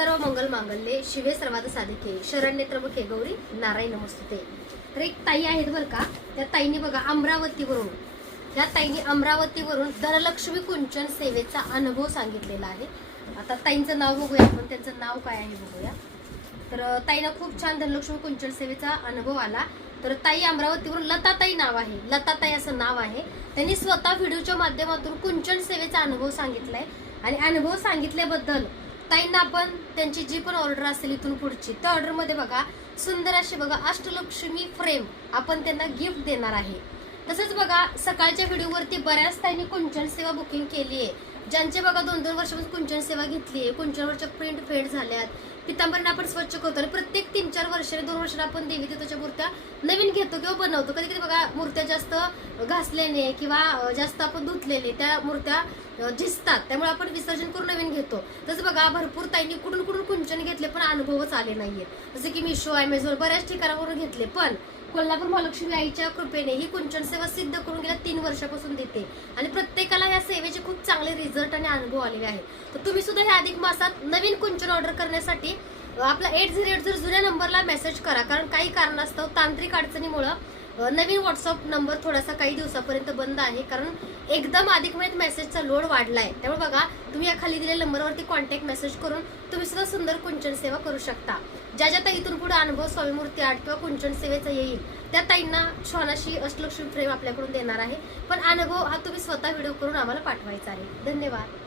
सर्व मंगल मांगल्ये शिवे सर्वाद साधिके शरण्ये त्र्यंबके गौरी नारायण नमस्तुते। तर एक ताई आहेत बरं का, त्या ताईने बघा अमरावतीवरून धनलक्ष्मी कुंचन सेवेचा अनुभव सांगितलेला आहे। आता ताईंचं नाव बघूया आपण, त्यांचं नाव काय आहे बघूया। तर ताईला खूप छान धनलक्ष्मी कुंचन सेवेचा अनुभव आला। तर ताई अमरावतीवरून लताताई नाव आहे, लताताई असं नाव आहे। त्यांनी स्वतः व्हिडिओच्या माध्यमातून कुंचन सेवेचा अनुभव सांगितलाय आणि अनुभव सांगितल्याबद्दल ताईंना आपण त्यांची जी पण ऑर्डर असेल इथून पुढची त्या ऑर्डर मध्ये बघा सुंदर अशी बघा अष्टलक्ष्मी फ्रेम आपण त्यांना गिफ्ट देणार आहे। तसंच बघा सकाळच्या व्हिडिओवरती बऱ्याच ताईंनी कुंचन सेवा बुकिंग केली आहे, ज्यांचे बघा 2-2 वर्षापासून कुंचन सेवा घेतली आहे। कुंचनवरच्या प्रिंट फेड झाल्यात, पितांबरीने आपण स्वच्छ करतो आणि प्रत्येक 3-4 वर्षाने 2 वर्षाने आपण देवी देवताच्या मूर्त्या नवीन घेतो किंवा बनवतो। कधी कधी बघा मूर्त्या जास्त घासलेले किंवा जास्त आपण धुतलेले त्या मूर्त्या झिजतात, त्यामुळे आपण विसर्जन करून नवीन घेतो। तसं बघा भरपूर ताईंनी कुठून कुंचन घेतले पण अनुभवच आले नाहीये, जसे की मिशो अमेझॉन बऱ्याच ठिकाणावरून घेतले, पण कोल्हापूर महालक्ष्मी आईच्या कृपेने ही कुंचन सेवा सिद्ध करून गेल्या 3 वर्षापासून देते आणि प्रत्येकाला या सेवेचे खूप चांगले रिझल्ट आणि अनुभव आलेले आहेत। तर तुम्ही सुद्धा ह्या अधिक मासात नवीन कुंचन ऑर्डर करण्यासाठी आपला 8080 जुन्या नंबरला मेसेज करा, कारण काही कारणास्तव तांत्रिक अडचणीमुळे नवीन व्हॉट्सअप नंबर थोडासा काही दिवसापर्यंत बंद आहे, कारण एकदम अधिक महिन्यात मेसेजचा लोड वाढलाय। त्यामुळे बघा तुम्ही या खाली दिलेल्या नंबरवरती कॉन्टॅक्ट मेसेज करून तुम्ही सुद्धा सुंदर कुंचन सेवा करू शकता। ज्या ज्या ताई इथून पुढे अनुभव स्वामी मूर्ती आर्ट किंवा कुंचन सेवेचा येईल त्या ताईंना छानशी अष्टलक्ष्मी फ्रेम आपल्याकडून देणार आहे, पण अनुभव हा तुम्ही स्वतः व्हिडिओ करून आम्हाला पाठवायचा आहे। धन्यवाद।